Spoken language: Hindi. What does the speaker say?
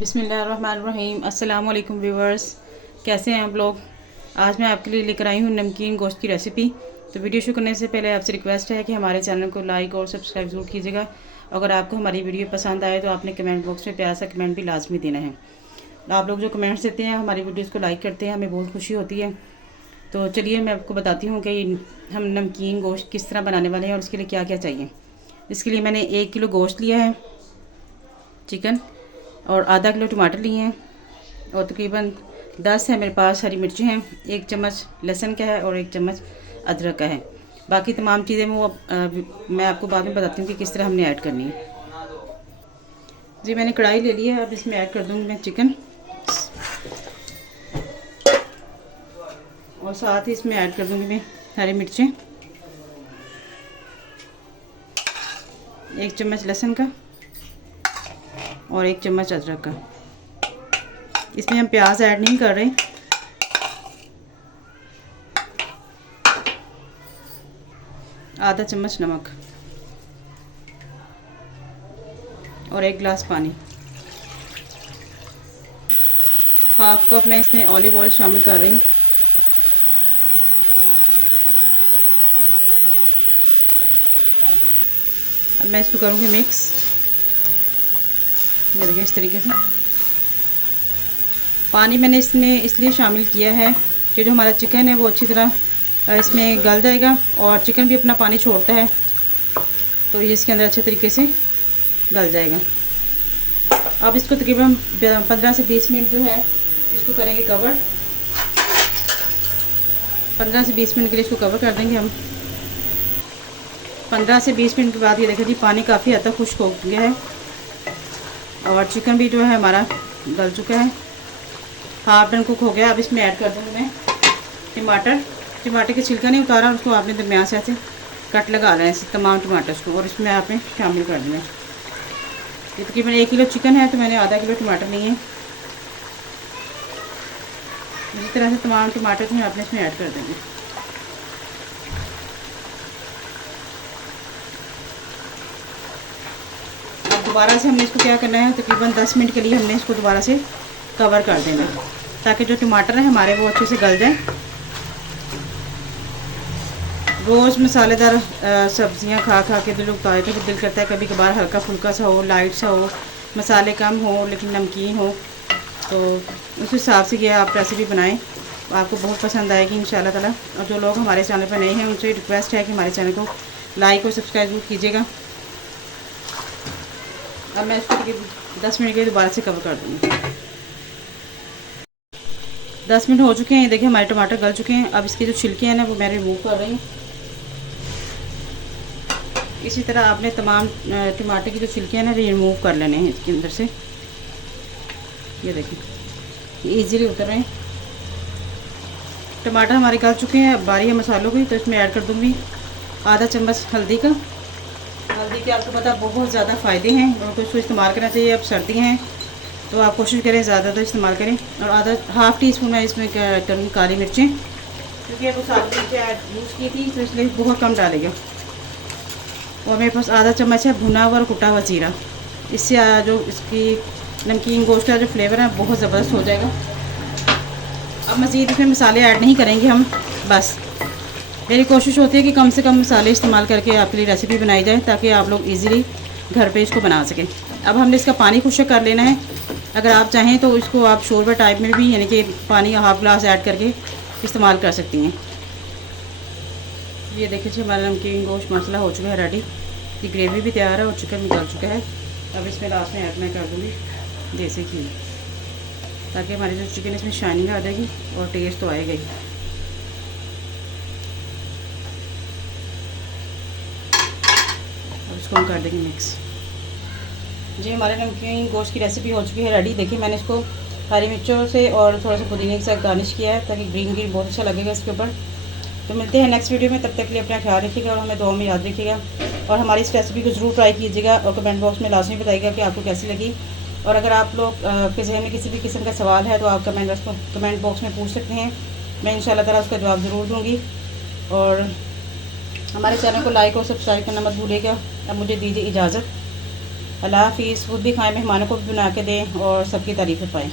बिस्मिल्लाहिर्रहमानिर्रहीम। अस्सलाम वालेकुम व्यूवर्स, कैसे हैं आप लोग। आज मैं आपके लिए लेकर आई हूँ नमकीन गोश्त की रेसिपी। तो वीडियो शुरू करने से पहले आपसे रिक्वेस्ट है कि हमारे चैनल को लाइक और सब्सक्राइब ज़रूर कीजिएगा। अगर आपको हमारी वीडियो पसंद आए तो आपने कमेंट बॉक्स में प्यारा सा कमेंट भी लाजमी देना है। आप लोग जो कमेंट्स देते हैं, हमारी वीडियोज़ को लाइक करते हैं, हमें बहुत खुशी होती है। तो चलिए मैं आपको बताती हूँ कि हम नमकीन गोश्त किस तरह बनाने वाले हैं और उसके लिए क्या क्या चाहिए। इसके लिए मैंने 1 किलो गोश्त लिया है चिकन, और आधा किलो टमाटर लिए हैं, और तकरीबन 10 है मेरे पास हरी मिर्ची हैं, 1 चम्मच लहसुन का है और 1 चम्मच अदरक का है। बाकी तमाम चीज़ें मैं आपको बाद में बताती हूँ कि किस तरह हमने ऐड करनी है। जी मैंने कढ़ाई ले ली है, अब इसमें ऐड कर दूँगी मैं चिकन, और साथ ही इसमें ऐड कर दूँगी मैं हरी मिर्चें, 1 चम्मच लहसुन का और 1 चम्मच अदरक का। इसमें हम प्याज ऐड नहीं कर रहे। आधा चम्मच नमक और 1 गिलास पानी। हाफ कप मैं इसमें ऑलिव ऑयल शामिल कर रही हूँ। अब मैं इसको करूँगी मिक्स। ये देखिए इस तरीके से। पानी मैंने इसमें इसलिए शामिल किया है कि जो हमारा चिकन है वो अच्छी तरह इसमें गल जाएगा, और चिकन भी अपना पानी छोड़ता है, तो ये इसके अंदर अच्छे तरीके से गल जाएगा। अब इसको तकरीबन 15 से 20 मिनट जो है इसको करेंगे कवर। 15 से 20 मिनट के लिए इसको कवर कर देंगे हम। 15 से 20 मिनट के बाद ये देखिए जी पानी काफ़ी हद तक खुश्क हो गया है, और चिकन भी जो है हमारा गल चुका है, हाफ डन कुक हो गया। अब इसमें ऐड कर दूँगी मैं टमाटर के छिलका नहीं उतारा, उसको आपने दरमियान से ऐसे कट लगा लें ऐसे तमाम टमाटर्स को, और इसमें आपने शामिल कर देना। ये तकरीबन 1 किलो चिकन है तो मैंने आधा किलो टमाटर लिए हैं। इसी तरह से तमाम टमाटर जो है आपने इसमें ऐड कर देंगे। अब दोबारा से हमने इसको क्या करना है, तकरीबन 10 मिनट के लिए हमने इसको दोबारा से कवर कर देना, ताकि जो टमाटर है हमारे वो अच्छे से गल जाए। रोज़ मसालेदार सब्जियां खा खा के दिल उगता है, तो दिल करता है कभी कभार हल्का फुल्का सा हो, लाइट सा हो, मसाले कम हो लेकिन नमकीन हो। तो उस हिसाब से ये आप रेसिपी बनाएं, आपको बहुत पसंद आएगी इंशाल्लाह ताला। और जो लोग हमारे चैनल पर नए हैं उनसे रिक्वेस्ट है कि हमारे चैनल को लाइक और सब्सक्राइब जरूर कीजिएगा। अब मैं इसको 10 मिनट के लिए दोबारा से कवर कर दूँगी। 10 मिनट हो चुके हैं। ये देखिए हमारे टमाटर गल चुके हैं। अब इसके जो छिलके हैं ना वो मैं रिमूव कर रही हूँ। इसी तरह आपने तमाम टमाटर की जो छिलके हैं ना रिमूव कर लेने हैं इसके अंदर से। ये देखिए ये ईजीली उतर रहे हैं। टमाटर हमारे गल चुके हैं। अब बारी है मसालों की, तो इसमें ऐड कर दूँगी आधा चम्मच हल्दी का। हल्दी के आपको पता बहुत ज़्यादा फ़ायदे हैं और इसको इस्तेमाल करना चाहिए। अब सर्दी हैं तो आप कोशिश करें ज़्यादातर इस्तेमाल करें। और हाफ़ टी स्पून मैं इसमें करूँगी काली मिर्चें, क्योंकि अब सारी मिर्चें यूज़ की थी तो इसलिए बहुत कम डालेगा। और मेरे पास आधा चम्मच है भुना हुआ और कुटा हुआ जीरा। इससे जो इसकी नमकीन गोश्त का जो फ्लेवर है बहुत ज़बरदस्त हो जाएगा। अब मज़ीद इसमें मसाले ऐड नहीं करेंगे हम, बस मेरी कोशिश होती है कि कम से कम मसाले इस्तेमाल करके आपके लिए रेसिपी बनाई जाए, ताकि आप लोग इजीली घर पे इसको बना सकें। अब हमने इसका पानी खुश्क कर लेना है। अगर आप चाहें तो इसको आप शोरबा टाइप में भी, यानी कि पानी हाफ ग्लास ऐड करके इस्तेमाल कर सकती हैं। ये देखिए जी हमारा नमकीन गोश्त मसाला हो चुका है रेडी। ये ग्रेवी भी तैयार है और चिकन भी गल चुका है। अब इसमें लास्ट में ऐड मैं कर दूँगी देसी घी, ताकि हमारी जो चिकन इसमें शाइनिंग आ जाएगी और टेस्ट तो आएगा ही। और इसको हम कर देंगे मिक्स। जी हमारे नमकीन गोश्त की रेसिपी हो चुकी है रेडी। देखिए मैंने इसको हरी मिर्चों से और थोड़ा सा पुदीने के साथ गार्निश किया है, ताकि ग्रीन ग्रीन बहुत अच्छा लगेगा इसके ऊपर। तो मिलते हैं नेक्स्ट वीडियो में, तब तक के लिए अपना ख्याल रखिएगा और हमें दुआ में याद रखिएगा। और हमारी इस रेसिपी को ज़रूर ट्राई कीजिएगा और कमेंट बॉक्स में लाजमी बताइएगा कि आपको कैसी लगी। और अगर आप लोग के जहन में किसी भी किस्म का सवाल है तो आप कमेंट बॉक्स में पूछ सकते हैं। मैं इंशाल्लाह ताला उसका जवाब ज़रूर दूँगी। और हमारे चैनल को लाइक और सब्सक्राइब करना मत भूलिएगा। अब मुझे दीजिए इजाज़त। अल्लाह हाफिज़। खुद भी खाएं, मेहमानों को भी बना के दें और सबकी तारीफ़ें पाएँ।